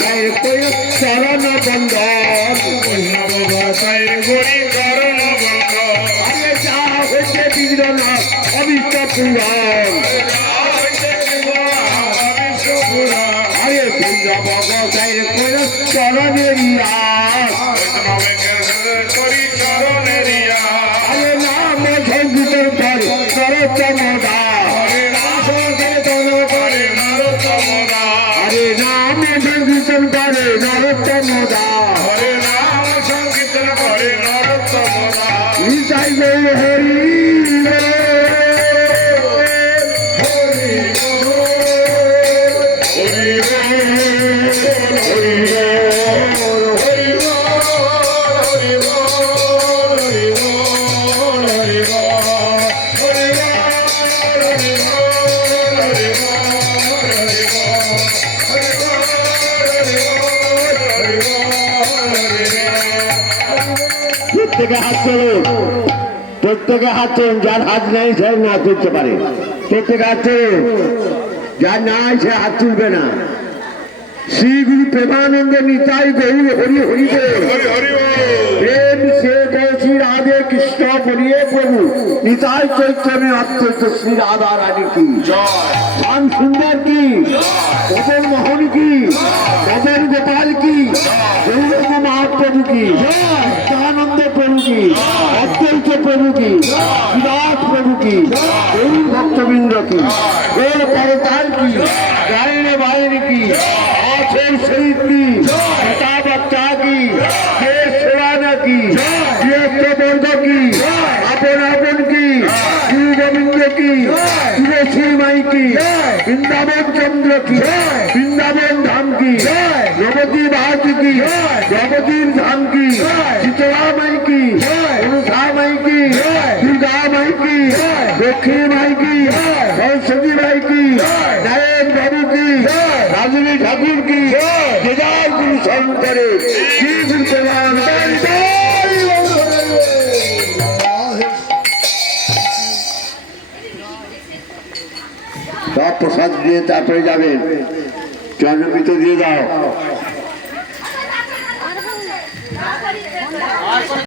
গোসাইয়ের কই চরণ বন্দন বৈষ্ণব গোসাইয়ের করি চরণ বন্দন আরে যা হচ্ছে বিঘ্ন না অবিষ্ট পূরণ আরে বৈষ্ণব গোসাইয়ের কই চরণের করি চরণের আরে নাম সংগীতের পর নরোত্তম দাস হরে নাম সংকীর্তন করে নরোত্তম দাস আরে নাম সংকীর্তন করে নরোত্তম দাস হরে নাম সংকীর্তন করে নরোত্তম দাস নিতাই গৌর হরি প্রত্যেকে হাত চলুন প্রত্যেকে হাত চলুন যার হাত নাই সে না তুলতে পারে প্রত্যেকে হাত চলুন যার নাই সে হাত তুলবে না শ্রী গুরু প্রেমানন্দ নিতাই গৌর হরি হরি প্রেম সে শ্রী রাধে কৃষ্ণ বলিয়ে প্রভু নিতাই চৈতন্য অত্যন্ত শ্রী রাধা রানী কি শ্যাম সুন্দর কি মদন মোহন কি মদন গোপাল কি গৌরব মহাপ্রভু কি নিত্যানন্দ প্রভু কি অদ্বৈত প্রভু কি বিরাট প্রভু কি গৌর ভক্তবৃন্দ কি গৌর পরতাল কি গায়নে বায়নে কি आखिर शरीफ की किताब अच्छा की ये सुराना की ये प्रबोध की अपन अपन की श्री गोविंद की तुलसी माई की वृंदावन चंद्र की वृंदावन धाम की नवती बाग की नवती धाम की शीतला माई की अनुषा माई की दुर्गा माई की लक्ष्मी माई की सरस्वती माई की नारायण बाबू की राजनी ठाकुर की जय गुरु शरण करे श्री गुरु प्रणाम सब प्रसाद दिए तारपरे जाबेन चरणमित दिए दाओ